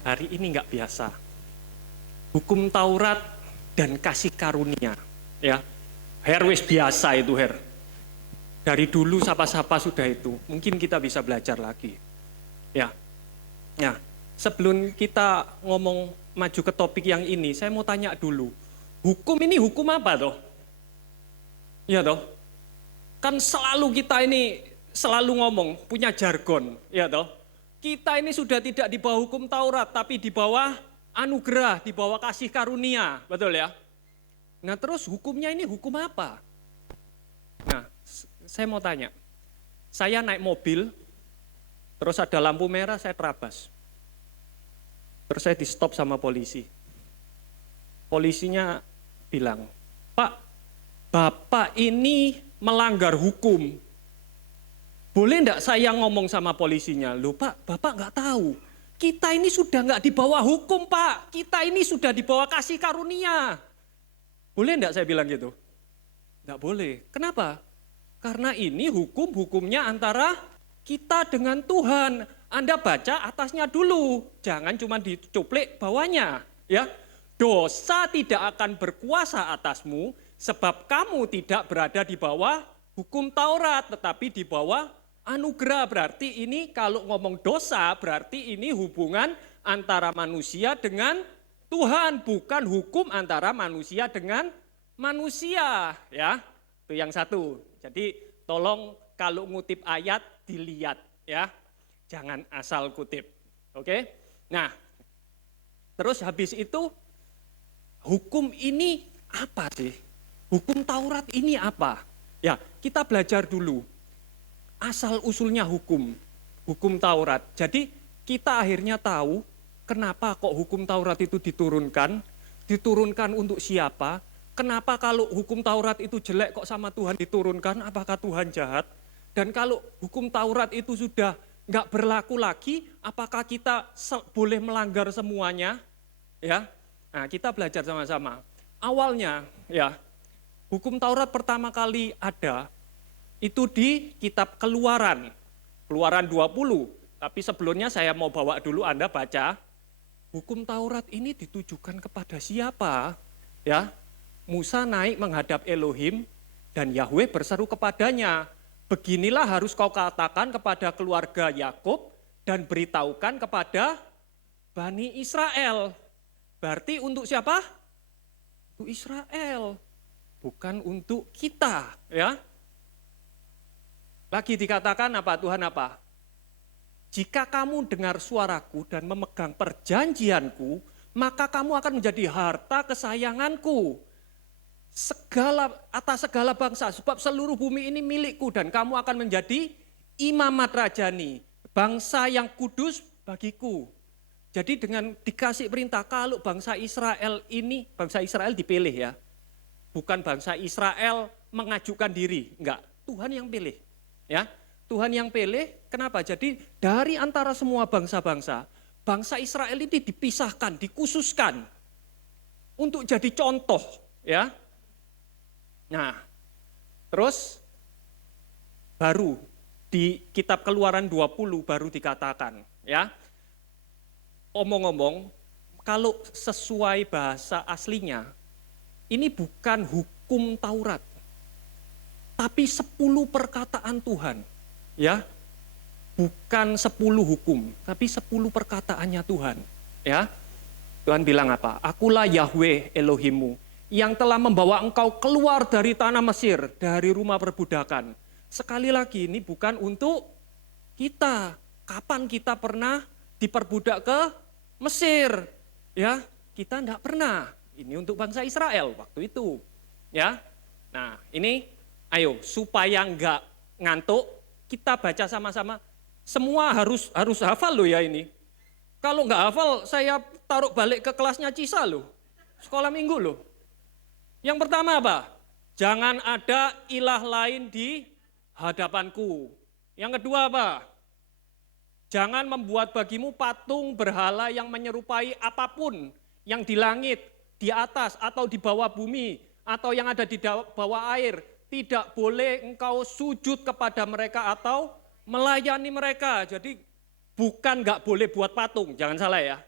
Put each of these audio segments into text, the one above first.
Hari ini nggak biasa. Hukum Taurat dan kasih karunia. Ya, Her wis biasa itu Her. Dari dulu sapa-sapa sudah itu. Mungkin kita bisa belajar lagi. Ya, ya. Sebelum kita ngomong maju ke topik yang ini, saya mau tanya dulu. Hukum ini hukum apa toh? Ya toh? Kan selalu kita ini selalu ngomong, punya jargon, ya toh? Kita ini sudah tidak di bawah hukum Taurat, tapi di bawah anugerah, di bawah kasih karunia, betul ya? Nah terus hukumnya ini hukum apa? Nah, saya mau tanya, saya naik mobil, terus ada lampu merah, saya terabas. Terus saya di stop sama polisi. Polisinya bilang, Pak, Bapak ini melanggar hukum. Boleh enggak saya ngomong sama polisinya? Loh Pak, Bapak nggak tahu. Kita ini sudah nggak di bawah hukum Pak. Kita ini sudah di bawah kasih karunia. Boleh enggak saya bilang gitu? Nggak boleh. Kenapa? Karena ini hukumnya antara kita dengan Tuhan. Anda baca atasnya dulu. Jangan cuma dicuplik bawahnya. Ya, dosa tidak akan berkuasa atasmu sebab kamu tidak berada di bawah hukum Taurat, tetapi di bawah anugerah. Berarti ini kalau ngomong dosa, berarti ini hubungan antara manusia dengan Tuhan, bukan hukum antara manusia dengan manusia. Ya, itu yang satu. Jadi tolong kalau ngutip ayat dilihat ya, jangan asal kutip. Oke? Nah, terus habis itu hukum ini apa sih? Hukum Taurat ini apa? Ya, kita belajar dulu asal usulnya hukum Taurat. Jadi kita akhirnya tahu kenapa kok hukum Taurat itu diturunkan untuk siapa? Kenapa kalau hukum Taurat itu jelek kok sama Tuhan diturunkan? Apakah Tuhan jahat? Dan kalau hukum Taurat itu sudah nggak berlaku lagi, apakah kita boleh melanggar semuanya? Ya, nah kita belajar sama-sama. Awalnya, ya, hukum Taurat pertama kali ada itu di kitab Keluaran 20. Tapi sebelumnya saya mau bawa dulu Anda baca. Hukum Taurat ini ditujukan kepada siapa? Ya, Musa naik menghadap Elohim dan Yahweh berseru kepadanya, beginilah harus kau katakan kepada keluarga Yakub dan beritahukan kepada Bani Israel. Berarti untuk siapa? Untuk Israel, bukan untuk kita, ya. Lagi dikatakan apa? Tuhan apa? Jika kamu dengar suaraku dan memegang perjanjianku, maka kamu akan menjadi harta kesayanganku atas segala bangsa, sebab seluruh bumi ini milikku dan kamu akan menjadi imamat rajani, bangsa yang kudus bagiku. Jadi dengan dikasih perintah kalau bangsa Israel dipilih ya, bukan bangsa Israel mengajukan diri, enggak, Tuhan yang pilih, ya, Tuhan yang pilih. Kenapa? Jadi dari antara semua bangsa-bangsa, bangsa Israel ini dipisahkan, dikhususkan untuk jadi contoh, ya. Nah, terus baru di kitab Keluaran 20 baru dikatakan, ya. Omong-omong, kalau sesuai bahasa aslinya, ini bukan hukum Taurat, tapi 10 perkataan Tuhan, ya. Bukan 10 hukum, tapi 10 perkataannya Tuhan, ya. Tuhan bilang apa? Akulah Yahweh Elohimmu, yang telah membawa engkau keluar dari tanah Mesir, dari rumah perbudakan. Sekali lagi ini bukan untuk kita. Kapan kita pernah diperbudak ke Mesir? Ya, kita enggak pernah. Ini untuk bangsa Israel waktu itu. Ya. Nah, ini ayo supaya enggak ngantuk, kita baca sama-sama. Semua harus hafal loh ya ini. Kalau enggak hafal, saya taruh balik ke kelasnya Cisa loh. Sekolah minggu loh. Yang pertama apa? Jangan ada ilah lain di hadapanku. Yang kedua apa? Jangan membuat bagimu patung berhala yang menyerupai apapun yang di langit, di atas, atau di bawah bumi, atau yang ada di bawah air. Tidak boleh engkau sujud kepada mereka atau melayani mereka. Jadi bukan nggak boleh buat patung, jangan salah ya.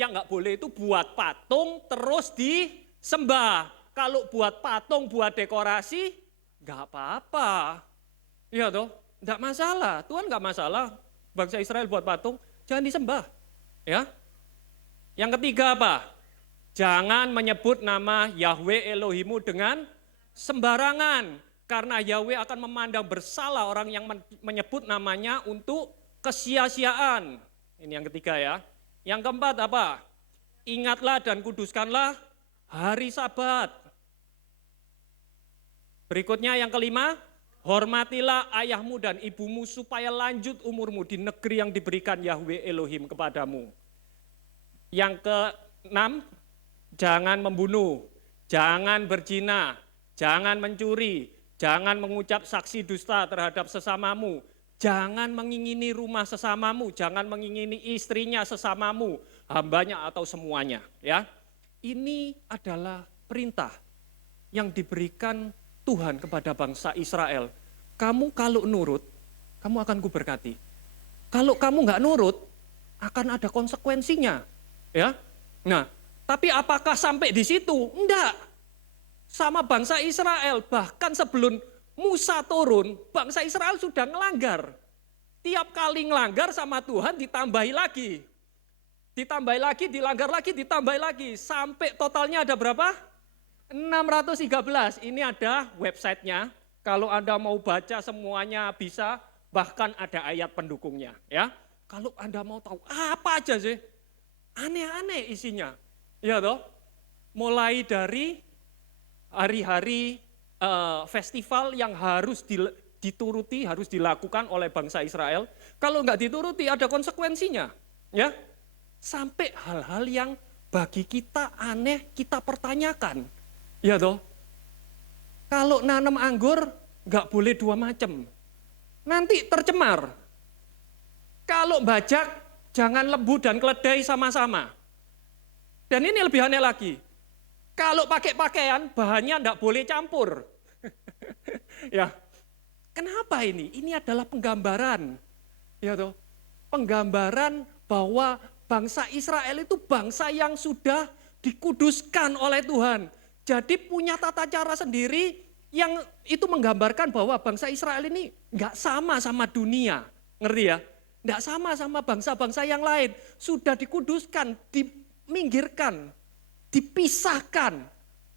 Yang nggak boleh itu buat patung terus disembah. Kalau buat patung, buat dekorasi, nggak apa-apa. Iya toh, nggak masalah. Tuhan nggak masalah. Bangsa Israel buat patung, jangan disembah. Ya. Yang ketiga apa? Jangan menyebut nama Yahweh Elohimu dengan sembarangan. Karena Yahweh akan memandang bersalah orang yang menyebut namanya untuk kesia-siaan. Ini yang ketiga ya. Yang keempat apa? Ingatlah dan kuduskanlah hari Sabat. Berikutnya yang kelima, hormatilah ayahmu dan ibumu supaya lanjut umurmu di negeri yang diberikan Yahweh Elohim kepadamu. Yang keenam, jangan membunuh, jangan berzina, jangan mencuri, jangan mengucap saksi dusta terhadap sesamamu, jangan mengingini rumah sesamamu, jangan mengingini istrinya sesamamu, hambanya atau semuanya. Ya, ini adalah perintah yang diberikan Tuhan kepada bangsa Israel. Kamu kalau nurut, kamu akan kuberkati. Kalau kamu nggak nurut, akan ada konsekuensinya. Ya, nah, tapi apakah sampai di situ? Enggak. Sama bangsa Israel, bahkan sebelum Musa turun, bangsa Israel sudah ngelanggar. Tiap kali ngelanggar sama Tuhan ditambahi lagi. Ditambahi lagi, dilanggar lagi, ditambahi lagi. Sampai totalnya ada berapa? 613. Ini ada websitenya. Kalau Anda mau baca semuanya bisa, bahkan ada ayat pendukungnya. Ya, kalau Anda mau tahu apa aja sih, aneh-aneh isinya. Ya toh, mulai dari hari-hari festival yang harus dituruti, harus dilakukan oleh bangsa Israel. Kalau nggak dituruti ada konsekuensinya. Ya, sampai hal-hal yang bagi kita aneh, kita pertanyakan. Ya toh, kalau nanam anggur nggak boleh dua macam, nanti tercemar. Kalau bajak jangan lembu dan keledai sama-sama. Dan ini lebih aneh lagi. Kalau pakai pakaian, bahannya enggak boleh campur. Ya, kenapa ini? Ini adalah penggambaran. Ya toh, penggambaran bahwa bangsa Israel itu bangsa yang sudah dikuduskan oleh Tuhan. Jadi punya tata cara sendiri yang itu menggambarkan bahwa bangsa Israel ini enggak sama dunia. Ngerti ya? Enggak sama bangsa-bangsa yang lain. Sudah dikuduskan, diminggirkan, dipisahkan.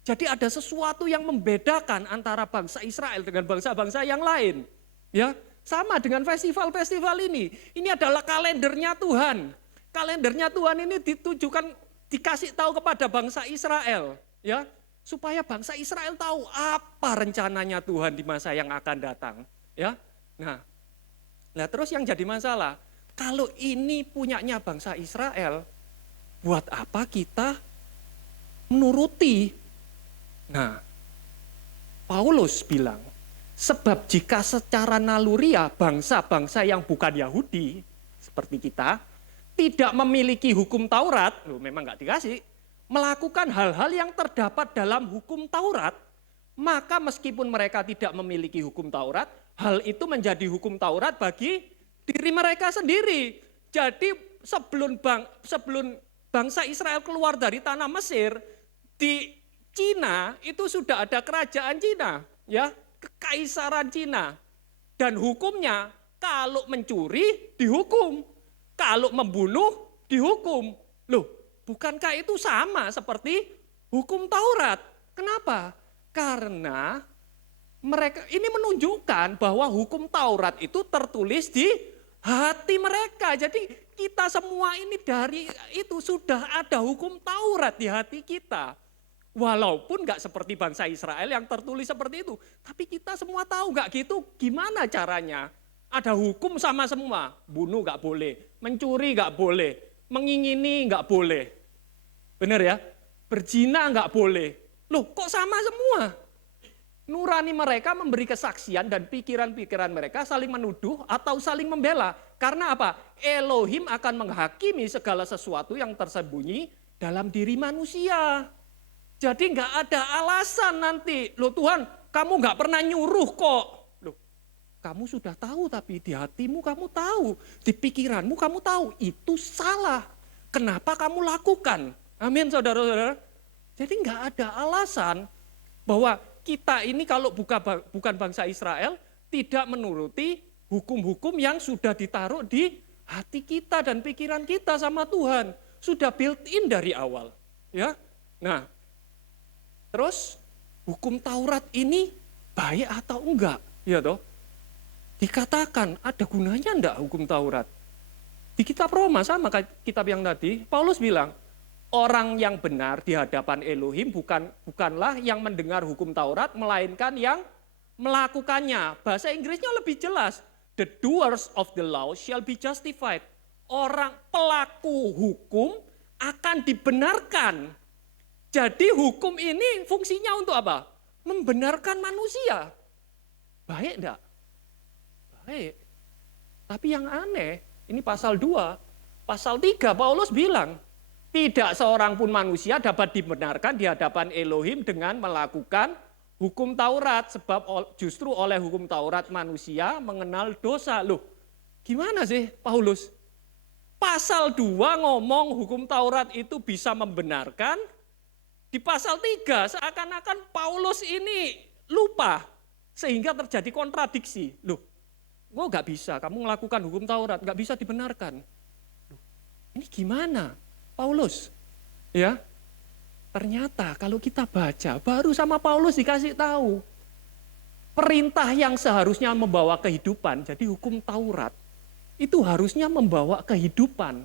Jadi ada sesuatu yang membedakan antara bangsa Israel dengan bangsa-bangsa yang lain. Ya, sama dengan festival-festival ini. Ini adalah kalendernya Tuhan. Kalendernya Tuhan ini ditujukan, dikasih tahu kepada bangsa Israel, ya, supaya bangsa Israel tahu apa rencananya Tuhan di masa yang akan datang. Ya, nah terus yang jadi masalah, kalau ini punyanya bangsa Israel, buat apa kita menuruti? Nah, Paulus bilang, sebab jika secara naluriah bangsa-bangsa yang bukan Yahudi, seperti kita, tidak memiliki hukum Taurat, memang nggak dikasih, melakukan hal-hal yang terdapat dalam hukum Taurat, maka meskipun mereka tidak memiliki hukum Taurat, hal itu menjadi hukum Taurat bagi diri mereka sendiri. Jadi sebelum bangsa Israel keluar dari tanah Mesir, di Cina itu sudah ada kerajaan Cina, ya, kekaisaran Cina. Dan hukumnya kalau mencuri dihukum, kalau membunuh dihukum. Loh, bukankah itu sama seperti hukum Taurat? Kenapa? Karena mereka ini menunjukkan bahwa hukum Taurat itu tertulis di hati mereka. Jadi kita semua ini dari itu sudah ada hukum Taurat di hati kita. Walaupun nggak seperti bangsa Israel yang tertulis seperti itu, tapi kita semua tahu nggak gitu gimana caranya. Ada hukum sama semua, bunuh nggak boleh, mencuri nggak boleh, mengingini nggak boleh, benar ya? Berzina nggak boleh. Loh, kok sama semua? Nurani mereka memberi kesaksian dan pikiran-pikiran mereka saling menuduh atau saling membela. Karena apa? Elohim akan menghakimi segala sesuatu yang tersembunyi dalam diri manusia. Jadi nggak ada alasan nanti, loh Tuhan, kamu nggak pernah nyuruh kok. Loh, kamu sudah tahu tapi di hatimu kamu tahu, di pikiranmu kamu tahu, itu salah. kenapa kamu lakukan? Amin, saudara-saudara. Jadi nggak ada alasan bahwa kita ini kalau bukan bangsa Israel tidak menuruti hukum-hukum yang sudah ditaruh di hati kita dan pikiran kita sama Tuhan. Sudah built in dari awal. Ya. Nah, terus hukum Taurat ini baik atau enggak? Ya toh? Dikatakan ada gunanya enggak hukum Taurat? Di kitab Roma sama kitab yang tadi, Paulus bilang, orang yang benar di hadapan Elohim bukanlah yang mendengar hukum Taurat, melainkan yang melakukannya. Bahasa Inggrisnya lebih jelas. The doers of the law shall be justified. Orang pelaku hukum akan dibenarkan. Jadi hukum ini fungsinya untuk apa? Membenarkan manusia. Baik enggak? Baik. Tapi yang aneh, ini pasal 2, pasal 3 Paulus bilang, tidak seorang pun manusia dapat dibenarkan di hadapan Elohim dengan melakukan hukum Taurat. Sebab justru oleh hukum Taurat manusia mengenal dosa. Loh, gimana sih Paulus? Pasal 2 ngomong hukum Taurat itu bisa membenarkan. Di pasal 3 seakan-akan Paulus ini lupa. Sehingga terjadi kontradiksi. Loh, nggak bisa kamu melakukan hukum Taurat, nggak bisa dibenarkan. Loh, ini gimana? Paulus, ya, ternyata kalau kita baca, baru sama Paulus dikasih tahu, perintah yang seharusnya membawa kehidupan, jadi hukum Taurat, itu harusnya membawa kehidupan.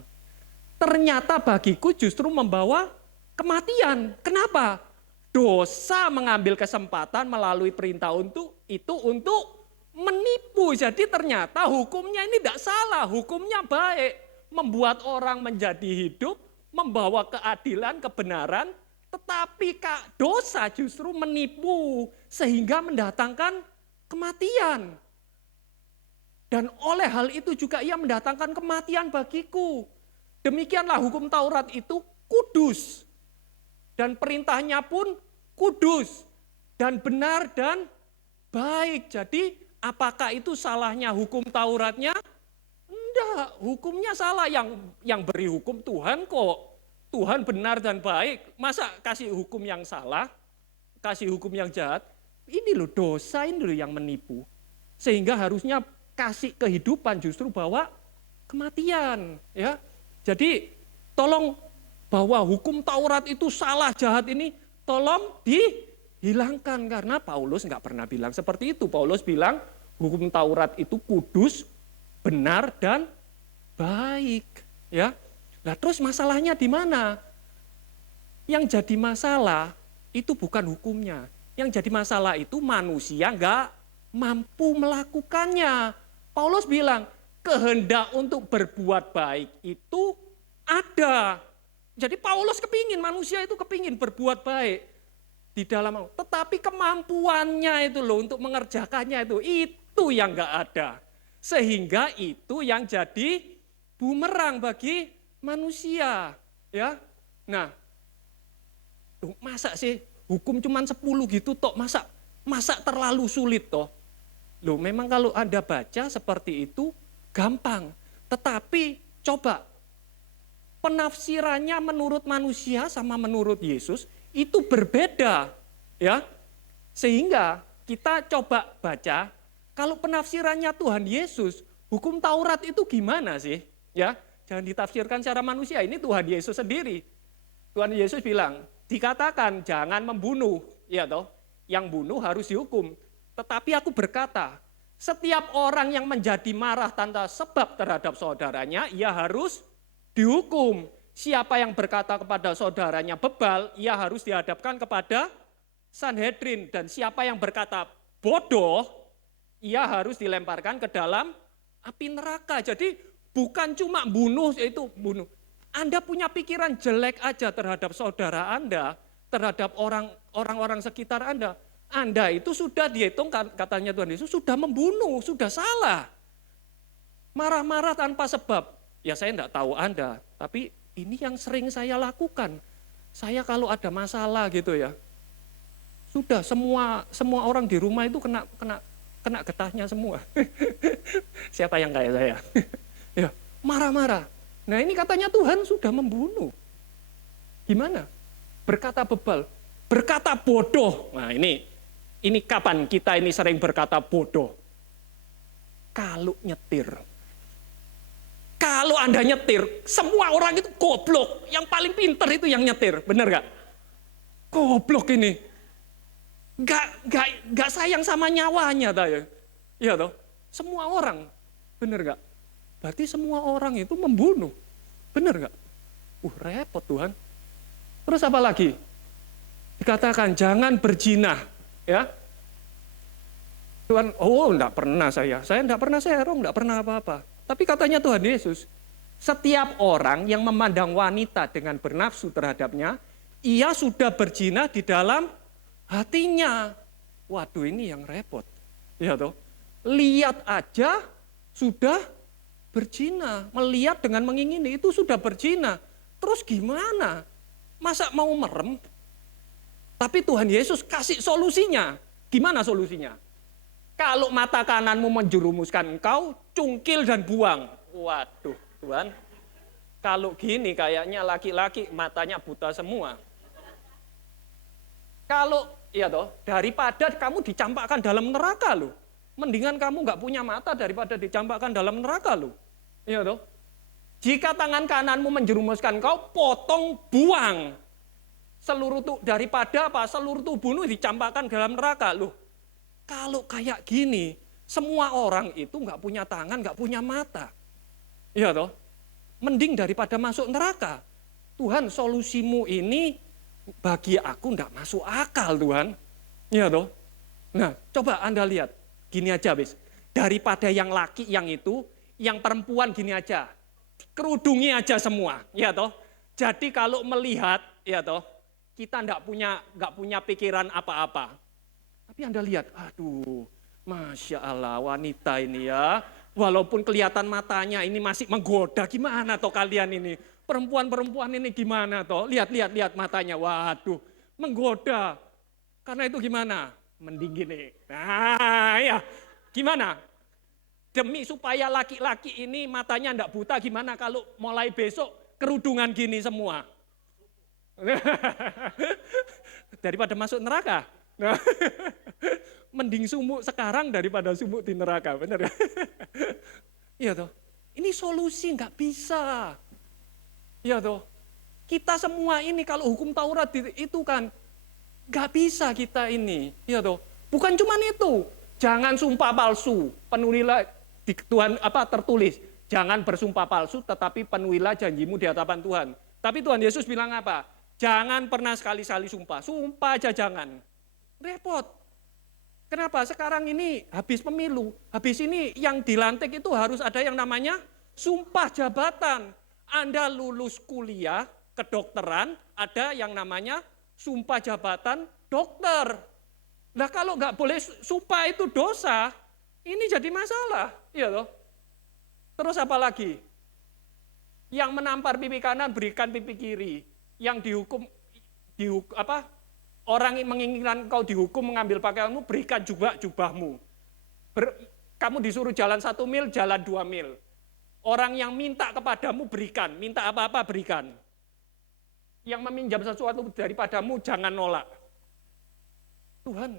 Ternyata bagiku justru membawa kematian. Kenapa? Dosa mengambil kesempatan melalui perintah untuk menipu. Jadi ternyata hukumnya ini tidak salah, hukumnya baik. Membuat orang menjadi hidup, membawa keadilan, kebenaran, tetapi dosa justru menipu sehingga mendatangkan kematian. Dan oleh hal itu juga ia mendatangkan kematian bagiku. Demikianlah hukum Taurat itu kudus. Dan perintahnya pun kudus dan benar dan baik. Jadi apakah itu salahnya hukum Tauratnya? Enggak, hukumnya salah. Yang beri hukum Tuhan kok. Tuhan benar dan baik. Masa kasih hukum yang salah, kasih hukum yang jahat? Ini loh dosa, ini loh yang menipu. Sehingga harusnya kasih kehidupan justru bawa kematian. Ya, jadi tolong bahwa hukum Taurat itu salah, jahat ini tolong dihilangkan. Karena Paulus nggak pernah bilang seperti itu. Paulus bilang hukum Taurat itu kudus, benar dan baik. Ya, nah terus masalahnya di mana? Yang jadi masalah itu bukan hukumnya. Yang jadi masalah itu manusia nggak mampu melakukannya. Paulus bilang kehendak untuk berbuat baik itu ada. Jadi Paulus kepingin, manusia itu kepingin berbuat baik di dalam, tetapi kemampuannya itu loh untuk mengerjakannya itu yang nggak ada. Sehingga itu yang jadi bumerang bagi manusia, ya. Nah, masa sih hukum cuma 10 gitu toh, masa terlalu sulit toh. Loh, memang kalau Anda baca seperti itu gampang, tetapi coba penafsirannya menurut manusia sama menurut Yesus itu berbeda, ya. Sehingga kita coba baca, kalau penafsirannya Tuhan Yesus, hukum Taurat itu gimana sih? Ya, jangan ditafsirkan secara manusia, ini Tuhan Yesus sendiri. Tuhan Yesus bilang, dikatakan jangan membunuh, ya toh, yang bunuh harus dihukum. Tetapi aku berkata, setiap orang yang menjadi marah tanpa sebab terhadap saudaranya, ia harus dihukum. Siapa yang berkata kepada saudaranya bebal, ia harus dihadapkan kepada Sanhedrin. Dan siapa yang berkata bodoh, ia harus dilemparkan ke dalam api neraka. Jadi bukan cuma bunuh, yaitu bunuh. Anda punya pikiran jelek aja terhadap saudara Anda, terhadap orang-orang sekitar Anda itu sudah dihitung, katanya Tuhan Yesus, sudah membunuh, sudah salah. Marah-marah tanpa sebab. Ya saya enggak tahu Anda, tapi ini yang sering saya lakukan. Saya kalau ada masalah gitu ya, sudah semua orang di rumah itu kena getahnya semua. Siapa yang kayak saya? Ya, marah-marah. Nah ini katanya Tuhan sudah membunuh. Gimana? Berkata bebal, berkata bodoh. Nah ini kapan kita ini sering berkata bodoh? Kalau nyetir. Kalau Anda nyetir, semua orang itu goblok. Yang paling pinter itu yang nyetir, bener gak? Goblok ini. Gak sayang sama nyawanya. Iya toh? Semua orang, bener gak? Berarti semua orang itu membunuh. Bener gak? Repot Tuhan. Terus apa lagi? Dikatakan jangan berzina, ya. Tuhan, enggak pernah saya enggak pernah serong, enggak pernah apa-apa. Tapi katanya Tuhan Yesus, setiap orang yang memandang wanita dengan bernafsu terhadapnya, ia sudah berzina di dalam hatinya. Waduh, ini yang repot. Ya toh? Lihat aja sudah berzina, melihat dengan mengingini itu sudah berzina. Terus gimana? Masa mau merem? Tapi Tuhan Yesus kasih solusinya. Gimana solusinya? Kalau mata kananmu menjerumuskan engkau, cungkil dan buang. Waduh, Tuhan. Kalau gini kayaknya laki-laki matanya buta semua. Kalau, iya toh, daripada kamu dicampakkan dalam neraka loh. Mendingan kamu nggak punya mata daripada dicampakkan dalam neraka loh. Iya toh. Jika tangan kananmu menjerumuskan engkau, potong, buang. Seluruh tubuhmu dicampakkan dalam neraka loh. Kalau kayak gini, semua orang itu nggak punya tangan, nggak punya mata. Iya toh? Mending daripada masuk neraka. Tuhan, solusimu ini bagi aku nggak masuk akal, Tuhan. Iya toh? Nah, coba Anda lihat. Gini aja, bis. Daripada yang laki yang itu, yang perempuan gini aja. Kerudungi aja semua, ya toh? Jadi kalau melihat, ya toh, kita nggak punya pikiran apa-apa. Tapi Anda lihat, aduh, Masya Allah, wanita ini ya, walaupun kelihatan matanya ini masih menggoda, gimana toh kalian ini? Perempuan-perempuan ini gimana toh? Lihat matanya, waduh, menggoda. Karena itu gimana? Mending gini. Nah ya, gimana? Demi supaya laki-laki ini matanya enggak buta, gimana kalau mulai besok kerudungan gini semua? Daripada masuk neraka. Mending sumuk sekarang daripada sumuk di neraka, benar ya? Iya toh. Ini solusi nggak bisa. Iya toh. Kita semua ini kalau hukum Taurat itu kan nggak bisa kita ini. Iya toh. Bukan cuma itu. Jangan sumpah palsu. Penuhilah di Tuhan tertulis. Jangan bersumpah palsu, tetapi penuhilah janjimu di hadapan Tuhan. Tapi Tuhan Yesus bilang apa? Jangan pernah sekali-kali sumpah. Sumpah aja jangan. Repot. Kenapa? Sekarang ini habis pemilu, habis ini yang dilantik itu harus ada yang namanya sumpah jabatan. Anda lulus kuliah kedokteran, ada yang namanya sumpah jabatan dokter. Nah kalau nggak boleh sumpah itu dosa, ini jadi masalah. Iya loh. Terus apa lagi? Yang menampar pipi kanan berikan pipi kiri. Yang dihukum orang yang menginginkan kau dihukum mengambil pakaianmu, berikan juga jubahmu. Kamu disuruh jalan 1 mil, jalan 2 mil. Orang yang minta kepadamu berikan, minta apa-apa berikan. Yang meminjam sesuatu daripadamu jangan nolak. Tuhan,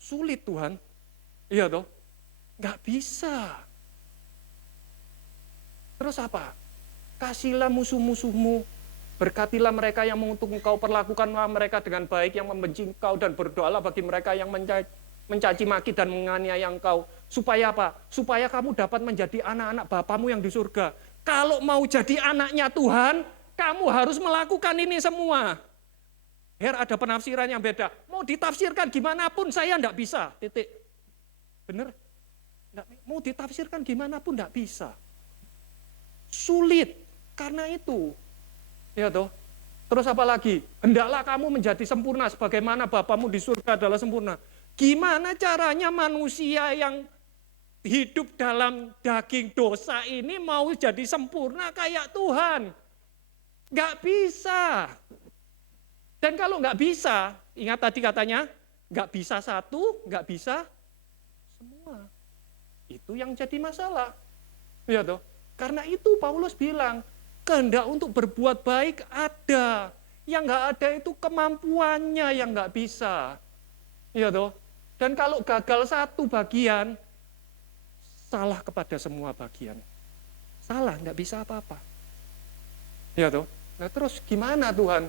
sulit Tuhan. Iya toh? Nggak bisa. Terus apa? Kasihlah musuh-musuhmu. Berkatilah mereka yang mengutuk engkau, perlakukanlah mereka dengan baik yang membenci engkau, dan berdoalah bagi mereka yang mencaci maki dan menganiaya engkau. Supaya apa? Supaya kamu dapat menjadi anak-anak Bapamu yang di surga. Kalau mau jadi anaknya Tuhan, kamu harus melakukan ini semua. Ada penafsiran yang beda. Mau ditafsirkan gimana pun saya enggak bisa. Titik. Benar? Mau ditafsirkan gimana pun enggak bisa. Sulit. Karena itu. Ya toh. Terus apa lagi? Hendaklah kamu menjadi sempurna sebagaimana Bapamu di surga adalah sempurna. Gimana caranya manusia yang hidup dalam daging dosa ini mau jadi sempurna kayak Tuhan? Nggak bisa. Dan kalau nggak bisa, ingat tadi katanya, nggak bisa satu, nggak bisa semua. Itu yang jadi masalah. Ya toh. Karena itu Paulus bilang, kehendak untuk berbuat baik ada. Yang nggak ada itu kemampuannya yang nggak bisa. Iya toh? Dan kalau gagal satu bagian, salah kepada semua bagian. Salah, nggak bisa apa-apa. Iya toh? Nah terus gimana Tuhan?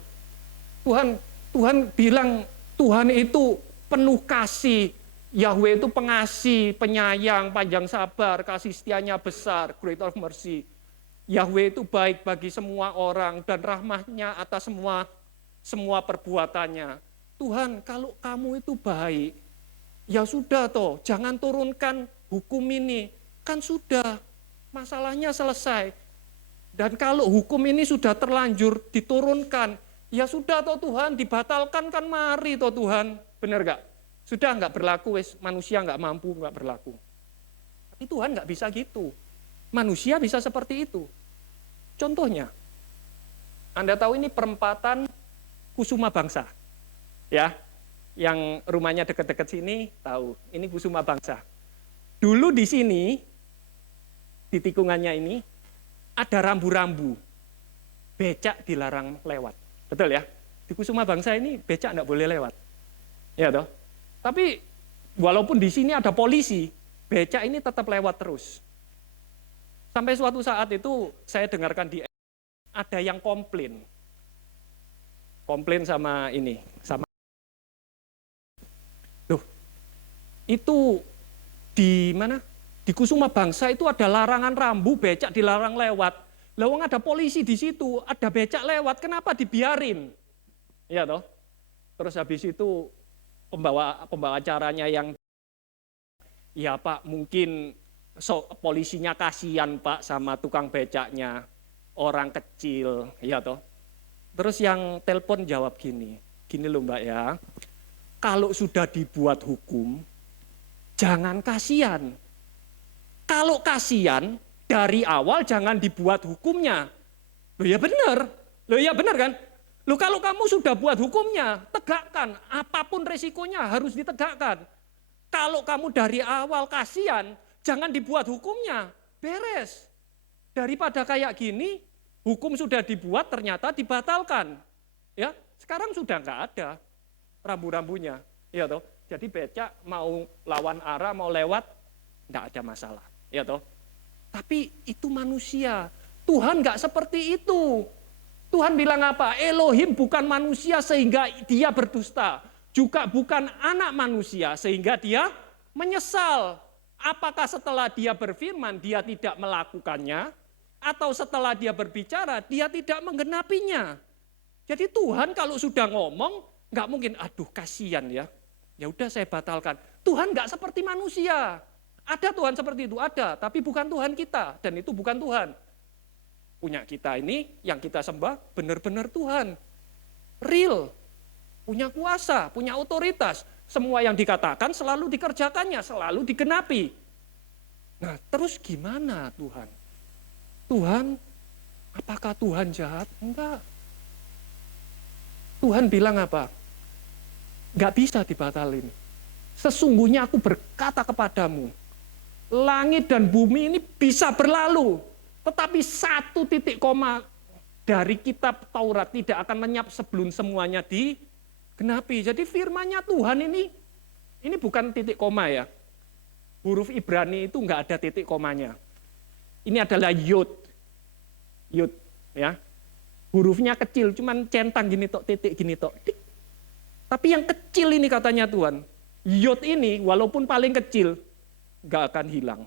Tuhan bilang Tuhan itu penuh kasih. Yahweh itu pengasih, penyayang, panjang sabar, kasih setianya besar, great of mercy. Yahweh itu baik bagi semua orang dan rahmatnya atas semua perbuatannya. Tuhan, kalau kamu itu baik, ya sudah toh, jangan turunkan hukum ini. Kan sudah, masalahnya selesai. Dan kalau hukum ini sudah terlanjur diturunkan, ya sudah toh Tuhan, dibatalkan kan mari toh Tuhan. Benar gak? Sudah nggak berlaku, manusia nggak mampu, nggak berlaku. Tapi Tuhan nggak bisa gitu. Manusia bisa seperti itu. Contohnya, Anda tahu ini perempatan Kusuma Bangsa, ya, yang rumahnya dekat-dekat sini tahu. Ini Kusuma Bangsa. Dulu di sini, di tikungannya ini ada rambu-rambu, becak dilarang lewat, betul ya? Di Kusuma Bangsa ini becak nggak boleh lewat, ya toh. Tapi walaupun di sini ada polisi, becak ini tetap lewat terus. Sampai suatu saat itu saya dengarkan ada yang komplain sama ini, sama loh, itu di mana? Di Kusuma Bangsa itu ada larangan rambu, becak dilarang lewat. Lawang ada polisi di situ, ada becak lewat, kenapa dibiarin? Ya toh. Terus habis itu pembawa acaranya yang, ya Pak, mungkin polisinya kasihan Pak sama tukang becaknya, orang kecil, ya toh. Terus yang telepon jawab gini loh Mbak ya, kalau sudah dibuat hukum, jangan kasihan. Kalau kasihan, dari awal jangan dibuat hukumnya. Loh ya benar kan? Loh kalau kamu sudah buat hukumnya, tegakkan. Apapun resikonya harus ditegakkan. Kalau kamu dari awal kasihan, jangan dibuat hukumnya. Beres. Daripada kayak gini, hukum sudah dibuat ternyata dibatalkan. Ya, sekarang sudah nggak ada rambu-rambunya. Ya toh. Jadi becak mau lawan arah, mau lewat, nggak ada masalah. Ya toh. Tapi itu manusia. Tuhan nggak seperti itu. Tuhan bilang apa? Elohim bukan manusia sehingga dia berdusta. Juga bukan anak manusia sehingga dia menyesal. Apakah setelah dia berfirman dia tidak melakukannya? Atau setelah dia berbicara dia tidak menggenapinya? Jadi Tuhan kalau sudah ngomong nggak mungkin, aduh kasihan ya. Ya udah saya batalkan. Tuhan nggak seperti manusia. Ada Tuhan seperti itu, ada. Tapi bukan Tuhan kita. Dan itu bukan Tuhan. Punya kita ini yang kita sembah benar-benar Tuhan. Real. Punya kuasa, punya otoritas. Semua yang dikatakan selalu dikerjakannya, selalu digenapi. Nah terus gimana Tuhan? Tuhan, apakah Tuhan jahat? Enggak. Tuhan bilang apa? Enggak bisa dibatalin. Sesungguhnya aku berkata kepadamu, langit dan bumi ini bisa berlalu. Tetapi satu titik koma dari kitab Taurat tidak akan lenyap sebelum semuanya digenapi. Jadi firman-Nya Tuhan ini bukan titik koma ya. Huruf Ibrani itu enggak ada titik komanya. Ini adalah yod. Yod ya. Hurufnya kecil, cuman centang gini tok, titik gini tok. Tapi yang kecil ini katanya Tuhan. Yod ini walaupun paling kecil enggak akan hilang.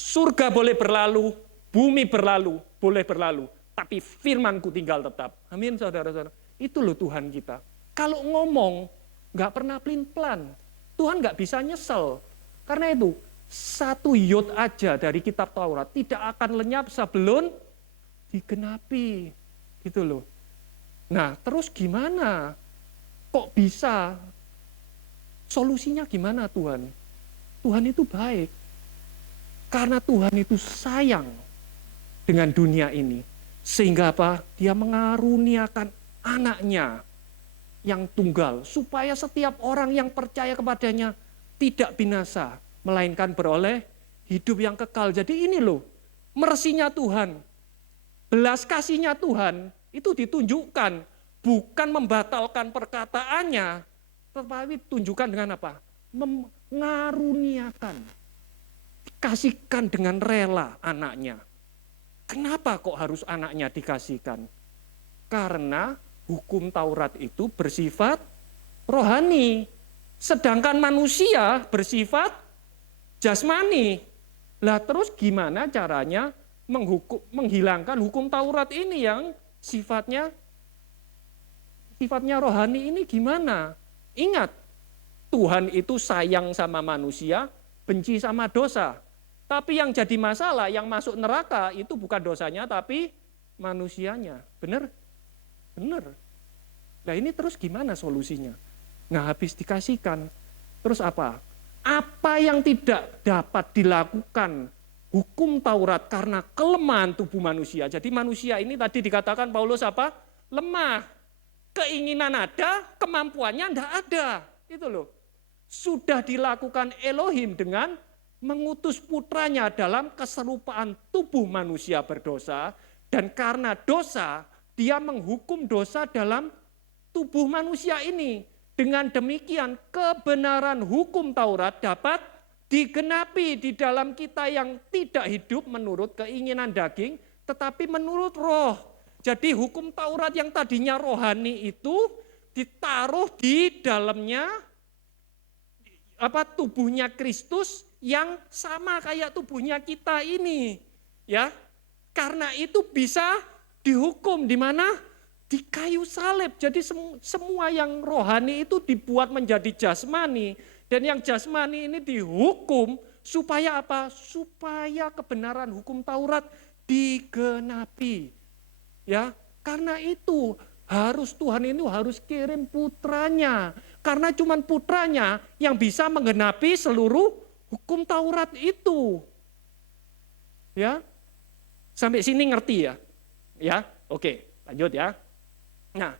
Surga boleh berlalu, bumi berlalu, boleh berlalu, tapi firman-Ku tinggal tetap. Amin saudara-saudara. Itu loh Tuhan kita. Kalau ngomong, nggak pernah pelin-pelan. Tuhan nggak bisa nyesel. Karena itu, satu yod aja dari kitab Taurat tidak akan lenyap sebelum digenapi. Gitu loh. Nah, terus gimana? Kok bisa? Solusinya gimana Tuhan? Tuhan itu baik. Karena Tuhan itu sayang dengan dunia ini. Sehingga apa? Dia mengaruniakan anaknya yang tunggal. Supaya setiap orang yang percaya kepadanya tidak binasa. Melainkan beroleh hidup yang kekal. Jadi ini loh, mersinya Tuhan. belas kasihnya Tuhan itu ditunjukkan, bukan membatalkan perkataannya, tetapi tunjukkan dengan apa? Mengaruniakan, dikasihkan dengan rela anaknya. Kenapa kok harus anaknya dikasihkan? Karena hukum Taurat itu bersifat rohani, sedangkan manusia bersifat jasmani. Lah terus gimana caranya menghilangkan hukum Taurat ini yang sifatnya rohani ini gimana? Ingat, Tuhan itu sayang sama manusia, benci sama dosa. Tapi yang jadi masalah, yang masuk neraka itu bukan dosanya tapi manusianya. Benar? Benar. Nah ini terus gimana solusinya? Nah habis dikasihkan, terus apa? Apa yang tidak dapat dilakukan hukum Taurat karena kelemahan tubuh manusia. Jadi manusia ini tadi dikatakan Paulus apa? Lemah. Keinginan ada, kemampuannya enggak ada. Itu loh. Sudah dilakukan Elohim dengan mengutus putranya dalam keserupaan tubuh manusia berdosa. Dan karena dosa, dia menghukum dosa dalam tubuh manusia ini. Dengan demikian kebenaran hukum Taurat dapat digenapi di dalam kita yang tidak hidup menurut keinginan daging, tetapi menurut roh. Jadi hukum Taurat yang tadinya rohani itu ditaruh di dalamnya tubuhnya Kristus yang sama kayak tubuhnya kita ini. Ya. Karena itu bisa dihukum di mana? Di kayu salib. Jadi semua yang rohani itu dibuat menjadi jasmani. Dan yang jasmani ini dihukum supaya apa? Supaya kebenaran hukum Taurat digenapi. Ya, karena itu Tuhan ini harus kirim putranya. Karena cuma putranya yang bisa menggenapi seluruh hukum Taurat itu. Ya. Sampai sini ngerti ya? Ya, oke, lanjut ya. Nah,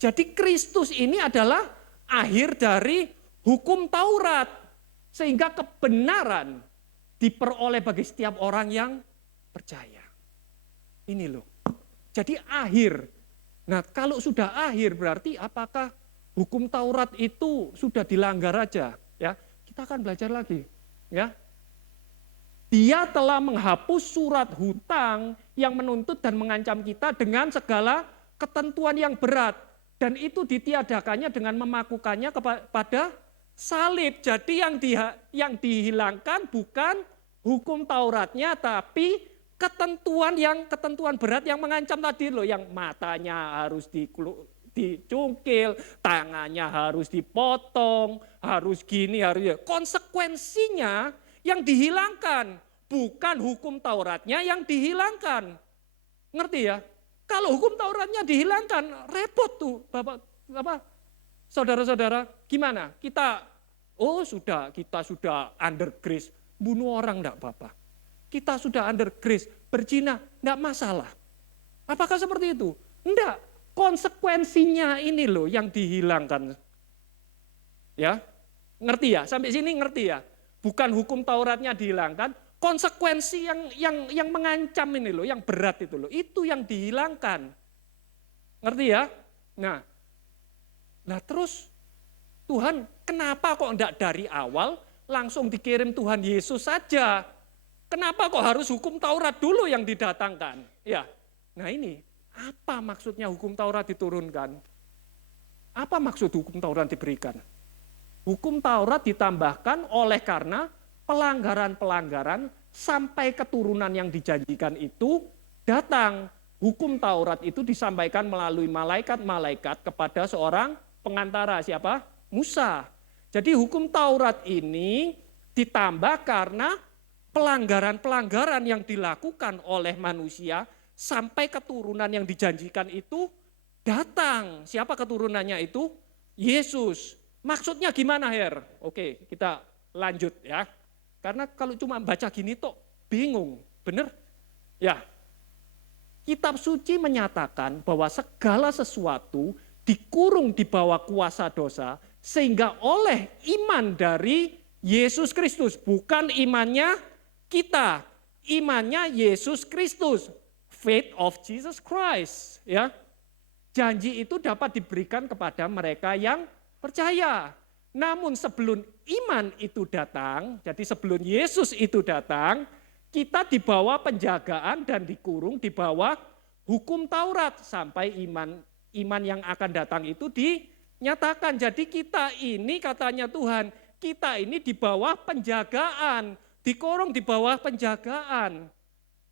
jadi Kristus ini adalah akhir dari hukum Taurat. Sehingga kebenaran diperoleh bagi setiap orang yang percaya. Ini loh. Jadi akhir. Nah, kalau sudah akhir berarti apakah hukum Taurat itu sudah dilanggar aja? Ya, kita akan belajar lagi. Ya, Dia telah menghapus surat hutang yang menuntut dan mengancam kita dengan segala ketentuan yang berat. Dan itu ditiadakannya dengan memakukannya kepada salib. Jadi yang dihilangkan bukan hukum Tauratnya, tapi ketentuan berat yang mengancam tadi loh. Yang matanya harus dicungkil, tangannya harus dipotong, harus gini, harus konsekuensinya yang dihilangkan, bukan hukum Tauratnya yang dihilangkan. Ngerti ya? Kalau hukum Tauratnya dihilangkan, repot tuh saudara-saudara, gimana? Kita sudah under grace, bunuh orang enggak apa-apa. Kita sudah under grace, berzina, enggak masalah. Apakah seperti itu? Enggak. Konsekuensinya ini loh yang dihilangkan. Ya, ngerti ya? Sampai sini ngerti ya? Bukan hukum Tauratnya dihilangkan, konsekuensi yang mengancam ini loh, yang berat itu loh, itu yang dihilangkan. Ngerti ya? Nah terus Tuhan kenapa kok enggak dari awal langsung dikirim Tuhan Yesus saja? Kenapa kok harus hukum Taurat dulu yang didatangkan? Ya, nah ini apa maksudnya hukum Taurat diturunkan? Apa maksud hukum Taurat diberikan? Hukum Taurat ditambahkan oleh karena pelanggaran-pelanggaran sampai keturunan yang dijanjikan itu datang. Hukum Taurat itu disampaikan melalui malaikat-malaikat kepada seorang pengantara. Siapa? Musa. Jadi hukum Taurat ini ditambah karena pelanggaran-pelanggaran yang dilakukan oleh manusia sampai keturunan yang dijanjikan itu datang. Siapa keturunannya itu? Yesus. Maksudnya gimana, Her? Oke, kita lanjut ya. Karena kalau cuma baca gini tuh bingung, bener? Ya, Kitab Suci menyatakan bahwa segala sesuatu dikurung di bawah kuasa dosa, sehingga oleh iman dari Yesus Kristus, bukan imannya kita, imannya Yesus Kristus. faith of Jesus Christ, ya. Janji itu dapat diberikan kepada mereka yang percaya. Namun sebelum iman itu datang, jadi sebelum Yesus itu datang, kita di bawah penjagaan dan dikurung di bawah hukum Taurat sampai iman yang akan datang itu dinyatakan. Jadi kita ini katanya Tuhan, kita ini di bawah penjagaan, dikurung di bawah penjagaan.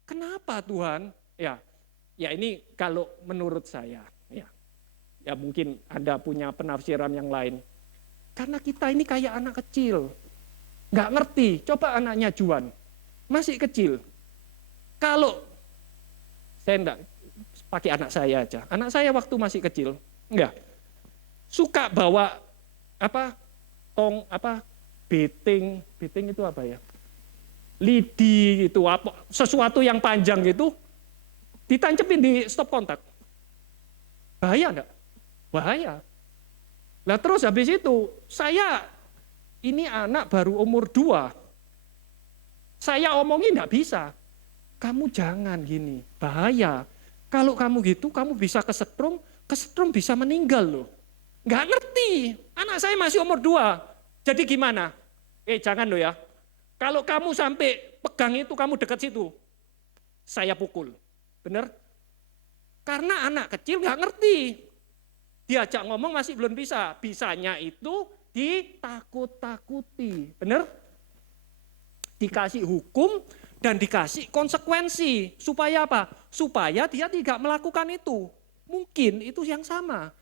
Kenapa Tuhan? Ya ini kalau menurut saya, ya mungkin Anda punya penafsiran yang lain. Karena kita ini kayak anak kecil, nggak ngerti. Coba anaknya Juan, masih kecil. Kalau saya enggak pakai anak saya aja, anak saya waktu masih kecil, enggak suka bawa beting itu apa ya? Lidi gitu, sesuatu yang panjang gitu, ditancepin di stop kontak. Bahaya enggak? Bahaya. Lah terus habis itu, ini anak baru umur 2. Saya omongin enggak bisa. Kamu jangan gini, bahaya. Kalau kamu gitu, kamu bisa kesetrum bisa meninggal loh. Enggak ngerti, anak saya masih umur 2. Jadi gimana? Jangan loh ya. Kalau kamu sampai pegang itu, kamu dekat situ, saya pukul. Bener? Karena anak kecil enggak ngerti. Diajak ngomong masih belum bisa. Bisanya itu ditakut-takuti. Benar? Dikasih hukum dan dikasih konsekuensi. Supaya apa? Supaya dia tidak melakukan itu. Mungkin itu yang sama.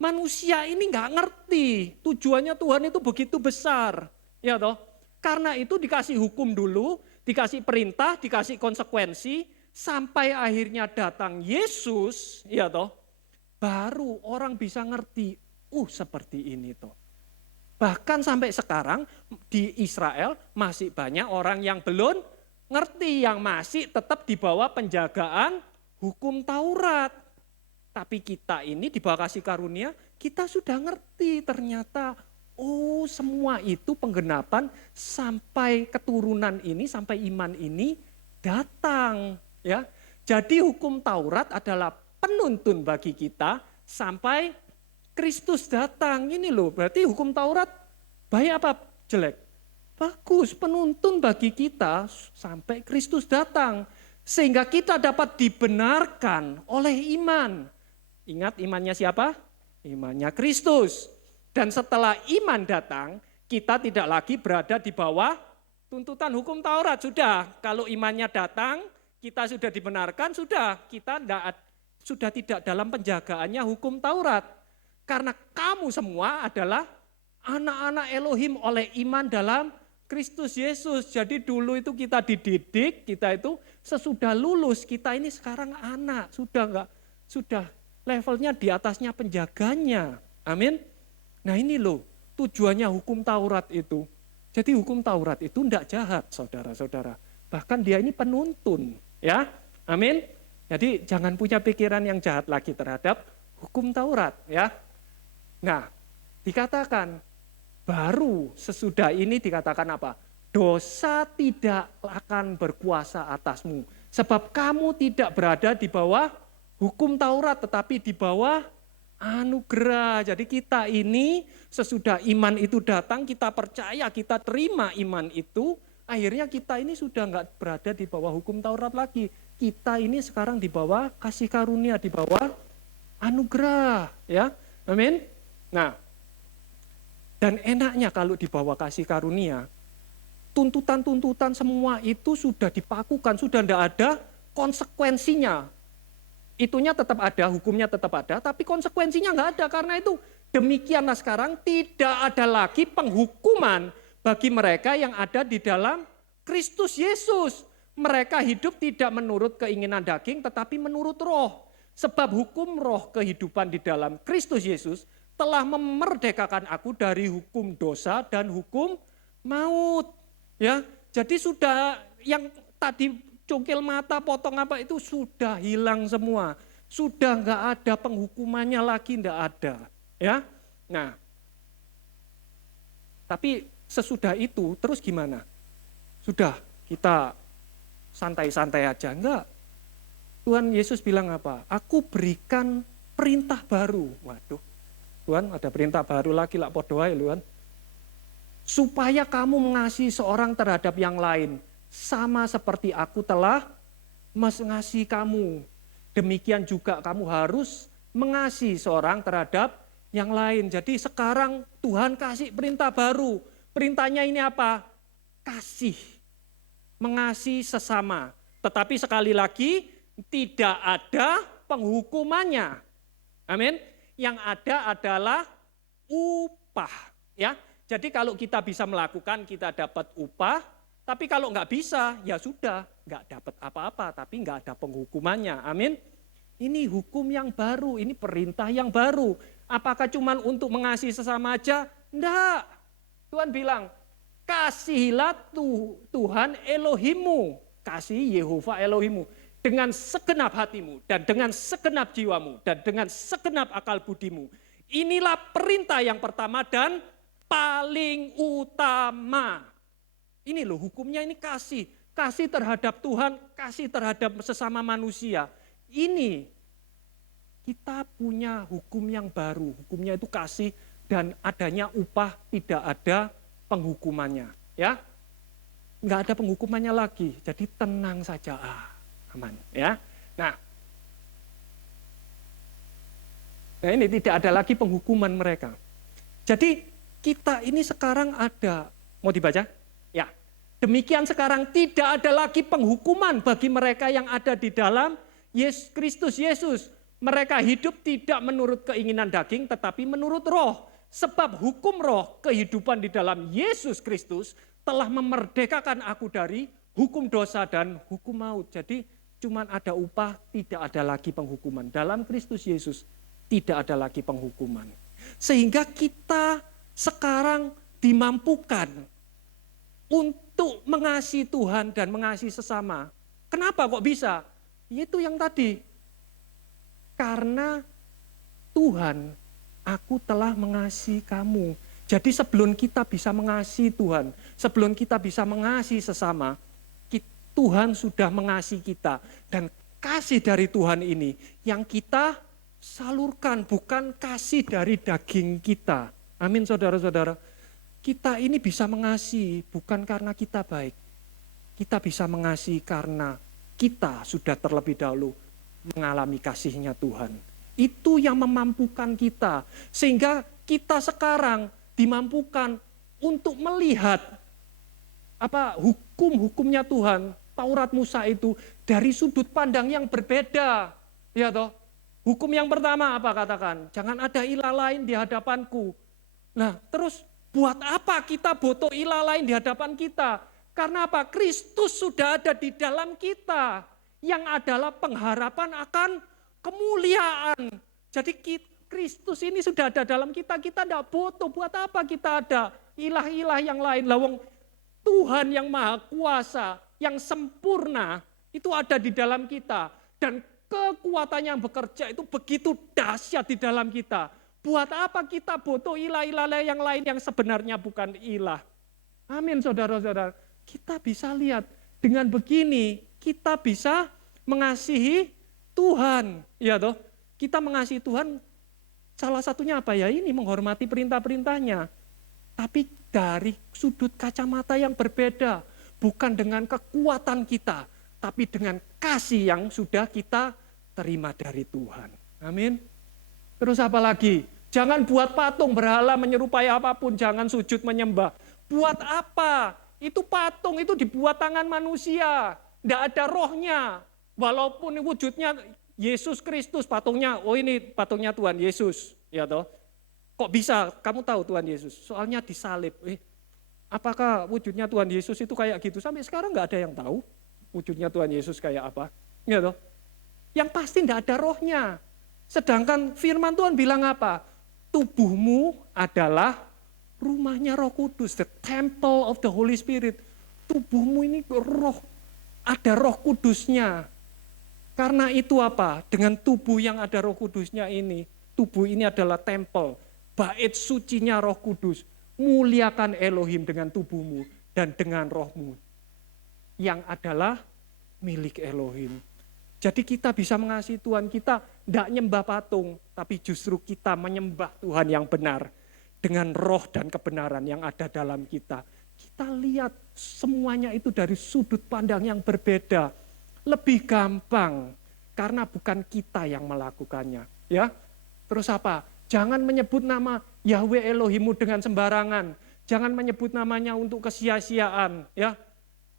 Manusia ini nggak ngerti. Tujuannya Tuhan itu begitu besar. Ya toh? Karena itu dikasih hukum dulu, dikasih perintah, dikasih konsekuensi. Sampai akhirnya datang Yesus. Ya toh? Baru orang bisa ngerti, seperti ini toh. Bahkan sampai sekarang di Israel masih banyak orang yang belum ngerti, yang masih tetap di bawah penjagaan hukum Taurat. Tapi kita ini di bawah kasih karunia, kita sudah ngerti ternyata, semua itu penggenapan sampai keturunan ini, sampai iman ini datang. Ya. Jadi hukum Taurat adalah penuntun bagi kita sampai Kristus datang. Ini loh, berarti hukum Taurat baik apa jelek? Bagus, penuntun bagi kita sampai Kristus datang. Sehingga kita dapat dibenarkan oleh iman. Ingat imannya siapa? Imannya Kristus. Dan setelah iman datang, kita tidak lagi berada di bawah tuntutan hukum Taurat. Sudah, kalau imannya datang, kita sudah dibenarkan, kita sudah tidak dalam penjagaannya hukum Taurat. Karena kamu semua adalah anak-anak Elohim oleh iman dalam Kristus Yesus. Jadi dulu itu kita dididik, kita itu sesudah lulus, kita ini sekarang anak, sudah levelnya di atasnya penjaganya. Amin. Nah ini loh tujuannya hukum Taurat itu. Jadi hukum Taurat itu tidak jahat, saudara-saudara. Bahkan dia ini penuntun, ya. Amin. Jadi jangan punya pikiran yang jahat lagi terhadap hukum Taurat, ya. Nah, dikatakan baru sesudah ini dikatakan apa? Dosa tidak akan berkuasa atasmu. Sebab kamu tidak berada di bawah hukum Taurat, tetapi di bawah anugerah. Jadi kita ini sesudah iman itu datang, kita percaya, kita terima iman itu, akhirnya kita ini sudah enggak berada di bawah hukum Taurat lagi. Kita ini sekarang di bawah kasih karunia, di bawah anugerah, ya. Amin. Nah, dan enaknya kalau di bawah kasih karunia, tuntutan-tuntutan semua itu sudah dipakukan, sudah tidak ada konsekuensinya. Itunya tetap ada, hukumnya tetap ada, tapi konsekuensinya nggak ada. Karena itu demikianlah sekarang tidak ada lagi penghukuman bagi mereka yang ada di dalam Kristus Yesus. Mereka hidup tidak menurut keinginan daging, tetapi menurut roh. Sebab hukum roh kehidupan di dalam Kristus Yesus telah memerdekakan aku dari hukum dosa dan hukum maut. Ya, jadi sudah yang tadi cungkil mata, potong apa itu sudah hilang semua. Sudah nggak ada penghukumannya lagi, nggak ada. Ya, nah, tapi sesudah itu terus gimana? Sudah kita santai-santai aja, enggak. Tuhan Yesus bilang apa? Aku berikan perintah baru. Waduh, Tuhan ada perintah baru lagi lah podo ae Tuhan. Supaya kamu mengasihi seorang terhadap yang lain. Sama seperti aku telah mengasihi kamu. Demikian juga kamu harus mengasihi seorang terhadap yang lain. Jadi sekarang Tuhan kasih perintah baru. Perintahnya ini apa? Kasih. Mengasihi sesama. Tetapi sekali lagi tidak ada penghukumannya. Amin. Yang ada adalah upah. Ya. Jadi kalau kita bisa melakukan kita dapat upah. Tapi kalau nggak bisa ya sudah. Nggak dapat apa-apa tapi nggak ada penghukumannya. Amin. Ini hukum yang baru. Ini perintah yang baru. Apakah cuma untuk mengasihi sesama aja? Enggak. Tuhan bilang kasihilah Tuhan Elohimmu. Kasih Yehova Elohimmu dengan segenap hatimu dan dengan segenap jiwamu dan dengan segenap akal budimu. Inilah perintah yang pertama dan paling utama. Ini loh hukumnya ini kasih. Kasih terhadap Tuhan, kasih terhadap sesama manusia. Ini kita punya hukum yang baru. Hukumnya itu kasih dan adanya upah, tidak ada penghukumannya. Ya. Nggak ada penghukumannya lagi, jadi tenang saja, aman, ya. Nah, ini tidak ada lagi penghukuman mereka. Jadi kita ini sekarang ada, mau dibaca? Ya, demikian sekarang tidak ada lagi penghukuman bagi mereka yang ada di dalam Kristus Yesus. Mereka hidup tidak menurut keinginan daging, tetapi menurut roh. Sebab hukum roh kehidupan di dalam Yesus Kristus telah memerdekakan aku dari hukum dosa dan hukum maut. Jadi cuma ada upah, tidak ada lagi penghukuman. Dalam Kristus Yesus tidak ada lagi penghukuman. Sehingga kita sekarang dimampukan untuk mengasihi Tuhan dan mengasihi sesama. Kenapa kok bisa? Itu yang tadi. Karena Tuhan, aku telah mengasihi kamu. Jadi sebelum kita bisa mengasihi Tuhan, sebelum kita bisa mengasihi sesama, Tuhan sudah mengasihi kita. Dan kasih dari Tuhan ini yang kita salurkan, bukan kasih dari daging kita. Amin saudara-saudara. Kita ini bisa mengasihi bukan karena kita baik. Kita bisa mengasihi karena kita sudah terlebih dahulu mengalami kasihnya Tuhan. Itu yang memampukan kita. Sehingga kita sekarang dimampukan untuk melihat hukum-hukumnya Tuhan, Taurat Musa itu dari sudut pandang yang berbeda. Ya toh? Hukum yang pertama apa katakan? Jangan ada ilah lain di hadapanku. Nah, terus buat apa kita butuh ilah lain di hadapan kita? Karena apa? Kristus sudah ada di dalam kita, yang adalah pengharapan akan kemuliaan. Jadi Kristus ini sudah ada dalam kita tidak butuh. Buat apa kita ada ilah-ilah yang lain? Lawang Tuhan yang maha kuasa, yang sempurna, itu ada di dalam kita. Dan kekuatannya yang bekerja itu begitu dahsyat di dalam kita. Buat apa kita butuh ilah-ilah yang lain yang sebenarnya bukan ilah? Amin saudara-saudara. Kita bisa lihat dengan begini, kita bisa mengasihi Tuhan. Ya toh? Kita mengasihi Tuhan, salah satunya apa ya? Ini menghormati perintah-perintahnya. Tapi dari sudut kacamata yang berbeda. Bukan dengan kekuatan kita, tapi dengan kasih yang sudah kita terima dari Tuhan. Amin. Terus apa lagi? Jangan buat patung berhala menyerupai apapun, jangan sujud menyembah. Buat apa? Itu patung itu dibuat tangan manusia. Tidak ada rohnya. Walaupun wujudnya Yesus Kristus patungnya, oh ini patungnya Tuhan Yesus, ya toh. Kok bisa kamu tahu Tuhan Yesus? Soalnya disalib. Apakah wujudnya Tuhan Yesus itu kayak gitu? Sampai sekarang nggak ada yang tahu wujudnya Tuhan Yesus kayak apa, ya toh. Yang pasti nggak ada rohnya. Sedangkan firman Tuhan bilang apa? Tubuhmu adalah rumahnya Roh Kudus, the temple of the Holy Spirit. Tubuhmu ini roh, ada Roh Kudusnya. Karena itu apa? Dengan tubuh yang ada Roh Kudusnya ini, tubuh ini adalah tempel, bait sucinya Roh Kudus. Muliakan Elohim dengan tubuhmu dan dengan rohmu, yang adalah milik Elohim. Jadi kita bisa mengasihi Tuhan, kita tidak nyembah patung, tapi justru kita menyembah Tuhan yang benar. Dengan roh dan kebenaran yang ada dalam kita. Kita lihat semuanya itu dari sudut pandang yang berbeda. Lebih gampang, karena bukan kita yang melakukannya. Ya, terus apa? Jangan menyebut nama Yahweh Elohimu dengan sembarangan. Jangan menyebut namanya untuk kesia-siaan. Ya,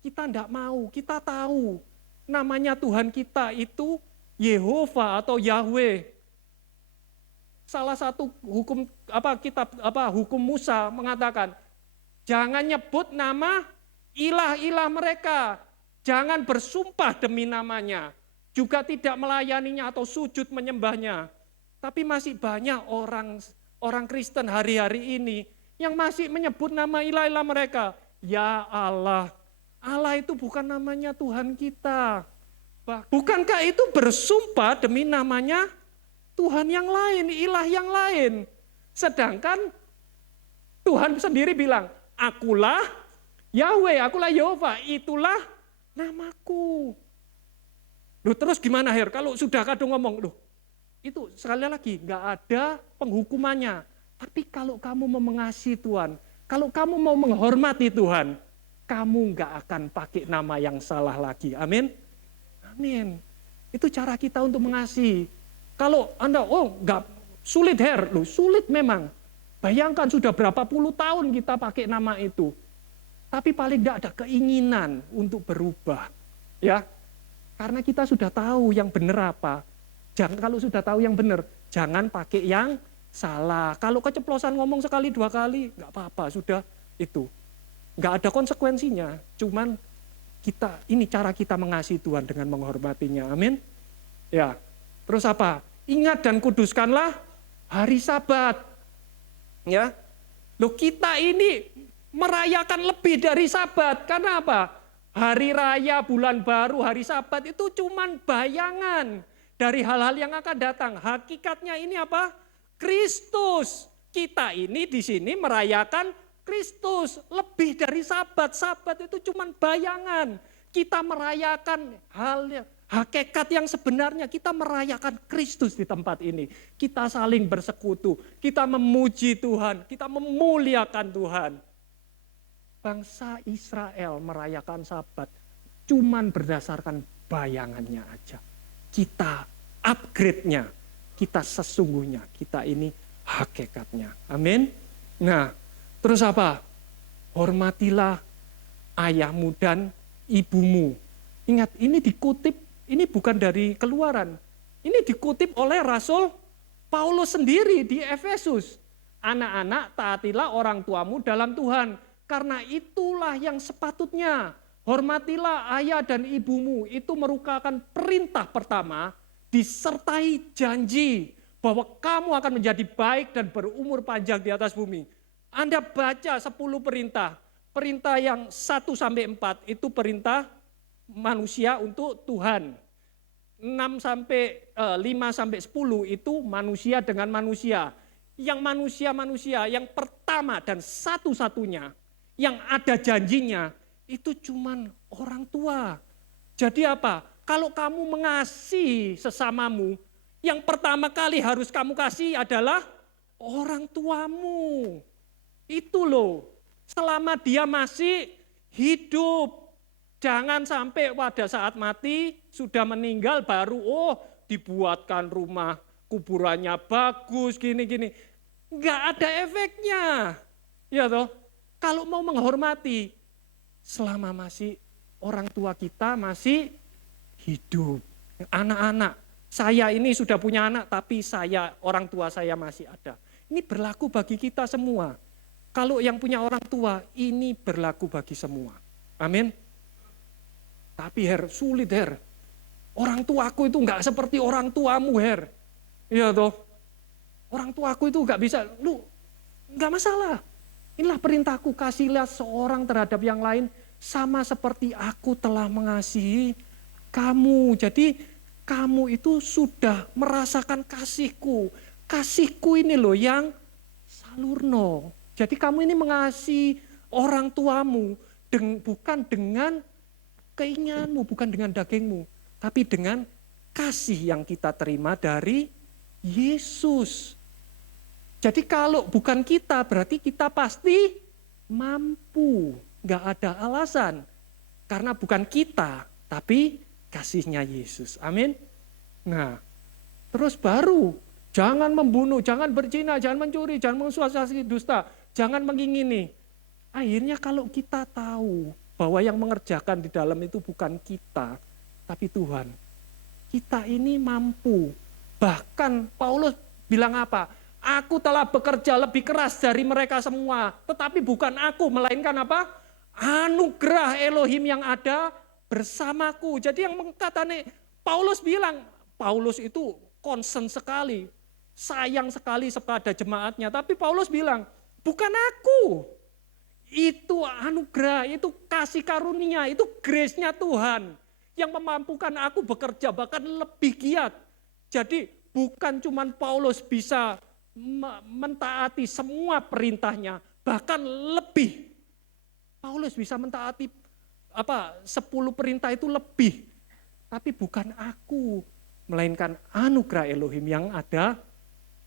kita tidak mau, kita tahu. Namanya Tuhan kita itu Yehova atau Yahweh. Salah satu hukum Musa mengatakan, jangan nyebut nama ilah-ilah mereka, jangan bersumpah demi namanya, juga tidak melayaninya atau sujud menyembahnya. Tapi masih banyak orang Kristen hari-hari ini yang masih menyebut nama ilah-ilah mereka. Ya Allah, Allah itu bukan namanya Tuhan kita. Bukankah itu bersumpah demi namanya Tuhan yang lain, ilah yang lain. Sedangkan Tuhan sendiri bilang, akulah Yahweh, akulah Yehova, itulah namaku. Loh, terus gimana Her? Kalau sudah kadang ngomong, loh, itu sekali lagi nggak ada penghukumannya. Tapi kalau kamu mau mengasihi Tuhan, kalau kamu mau menghormati Tuhan, kamu nggak akan pakai nama yang salah lagi. Amin? Amin. Itu cara kita untuk mengasihi. Kalau Anda, enggak, sulit Her, loh, sulit memang. Bayangkan sudah berapa puluh tahun kita pakai nama itu. Tapi paling tidak ada keinginan untuk berubah. Ya, karena kita sudah tahu yang benar apa. Kalau sudah tahu yang benar, jangan pakai yang salah. Kalau keceplosan ngomong sekali dua kali, enggak apa-apa, sudah itu. Enggak ada konsekuensinya, cuman ini cara kita mengasihi Tuhan dengan menghormatinya. Amin. Ya, terus apa? Ingat dan kuduskanlah hari Sabat. Ya. Loh, kita ini merayakan lebih dari Sabat. Karena apa? Hari raya, bulan baru, hari Sabat itu cuman bayangan dari hal-hal yang akan datang. Hakikatnya ini apa? Kristus. Kita ini di sini merayakan Kristus. Lebih dari Sabat. Sabat itu cuman bayangan. Kita merayakan hakikat yang sebenarnya, kita merayakan Kristus di tempat ini. Kita saling bersekutu, kita memuji Tuhan, kita memuliakan Tuhan. Bangsa Israel merayakan Sabat cuman berdasarkan bayangannya aja. Kita upgrade-nya, kita sesungguhnya, kita ini hakikatnya. Amin. Nah, terus apa? Hormatilah ayahmu dan ibumu. Ingat, ini dikutip. Ini bukan dari Keluaran. Ini dikutip oleh Rasul Paulus sendiri di Efesus. Anak-anak, taatilah orang tuamu dalam Tuhan. Karena itulah yang sepatutnya. Hormatilah ayah dan ibumu. Itu merupakan perintah pertama disertai janji bahwa kamu akan menjadi baik dan berumur panjang di atas bumi. Anda baca 10 perintah. Perintah yang 1-4 itu perintah manusia untuk Tuhan. 5-10 itu manusia dengan manusia. Yang manusia-manusia yang pertama dan satu-satunya yang ada janjinya itu cuman orang tua. Jadi apa? Kalau kamu mengasihi sesamamu, yang pertama kali harus kamu kasih adalah orang tuamu. Itu loh. Selama dia masih hidup. Jangan sampai pada saat mati, sudah meninggal baru, dibuatkan rumah, kuburannya bagus, gini-gini. Enggak ada efeknya. Ya toh, kalau mau menghormati, selama masih orang tua kita masih hidup. Anak-anak, saya ini sudah punya anak, tapi orang tua saya masih ada. Ini berlaku bagi kita semua. Kalau yang punya orang tua, ini berlaku bagi semua. Amin. Tapi sulit Orang tuaku itu enggak seperti orang tuamu Iya toh. Orang tuaku itu enggak bisa, enggak masalah. Inilah perintahku, kasihlah seorang terhadap yang lain sama seperti aku telah mengasihi kamu. Jadi kamu itu sudah merasakan kasihku. Kasihku ini loh yang salurno. Jadi kamu ini mengasihi orang tuamu bukan dengan keinginanmu, bukan dengan dagingmu, tapi dengan kasih yang kita terima dari Yesus. Jadi kalau bukan kita, berarti kita pasti mampu. Nggak ada alasan. Karena bukan kita, tapi kasihnya Yesus. Amin. Nah, terus baru, jangan membunuh, jangan berzina, jangan mencuri, jangan mensuasasi dusta, jangan mengingini. Akhirnya kalau kita tahu bahwa yang mengerjakan di dalam itu bukan kita, tapi Tuhan. Kita ini mampu. Bahkan Paulus bilang apa? Aku telah bekerja lebih keras dari mereka semua. Tetapi bukan aku, melainkan apa? Anugerah Elohim yang ada bersamaku. Jadi yang mengatakan Paulus bilang, Paulus itu concern sekali. Sayang sekali kepada jemaatnya. Tapi Paulus bilang, bukan aku. Itu anugerah, itu kasih karunia, itu grace-nya Tuhan. Yang memampukan aku bekerja bahkan lebih giat. Jadi bukan cuma Paulus bisa mentaati semua perintahnya, bahkan lebih. Paulus bisa mentaati 10 perintah itu lebih. Tapi bukan aku, melainkan anugerah Elohim yang ada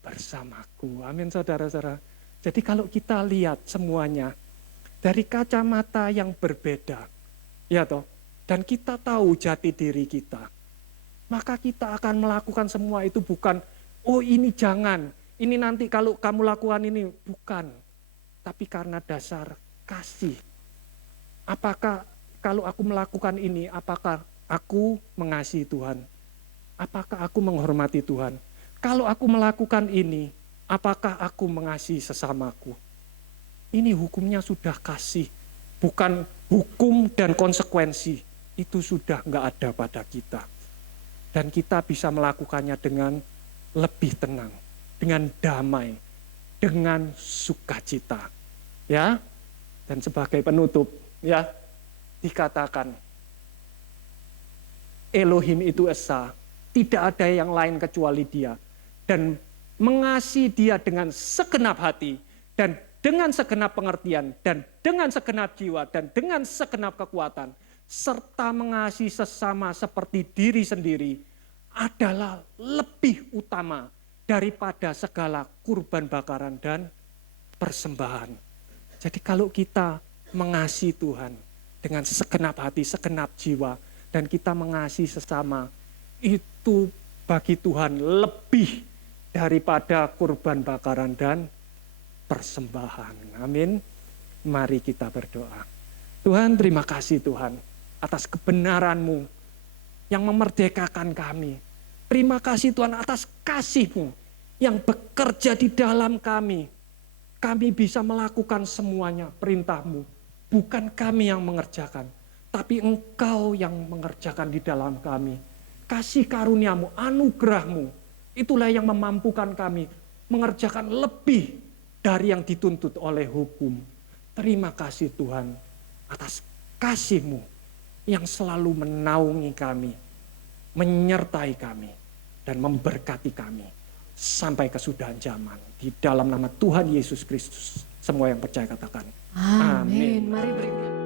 bersamaku. Amin saudara-saudara. Jadi kalau kita lihat semuanya dari kacamata yang berbeda, ya toh, dan kita tahu jati diri kita, maka kita akan melakukan semua itu bukan, oh ini jangan, ini nanti kalau kamu lakukan ini, bukan. Tapi karena dasar kasih. Apakah kalau aku melakukan ini, apakah aku mengasihi Tuhan? Apakah aku menghormati Tuhan? Kalau aku melakukan ini, apakah aku mengasihi sesamaku? Ini hukumnya sudah kasih, bukan hukum dan konsekuensi. Itu sudah nggak ada pada kita. Dan kita bisa melakukannya dengan lebih tenang, dengan damai, dengan sukacita. Ya. Dan sebagai penutup, ya, dikatakan Elohim itu esa, tidak ada yang lain kecuali Dia, dan mengasihi Dia dengan segenap hati dan dengan segenap pengertian dan dengan segenap jiwa dan dengan segenap kekuatan, serta mengasihi sesama seperti diri sendiri adalah lebih utama daripada segala kurban bakaran dan persembahan. Jadi kalau kita mengasihi Tuhan dengan segenap hati, segenap jiwa, dan kita mengasihi sesama, itu bagi Tuhan lebih daripada kurban bakaran dan persembahan. Amin. Mari kita berdoa. Tuhan, terima kasih Tuhan atas kebenaran-Mu yang memerdekakan kami. Terima kasih Tuhan atas kasih-Mu yang bekerja di dalam kami. Kami bisa melakukan semuanya perintah-Mu. Bukan kami yang mengerjakan, tapi Engkau yang mengerjakan di dalam kami. Kasih karunia-Mu, anugerah-Mu, itulah yang memampukan kami mengerjakan lebih dari yang dituntut oleh hukum. Terima kasih Tuhan atas kasih-Mu yang selalu menaungi kami, menyertai kami, dan memberkati kami sampai kesudahan zaman. Di dalam nama Tuhan Yesus Kristus, semua yang percaya katakan, amin. Mari berikan.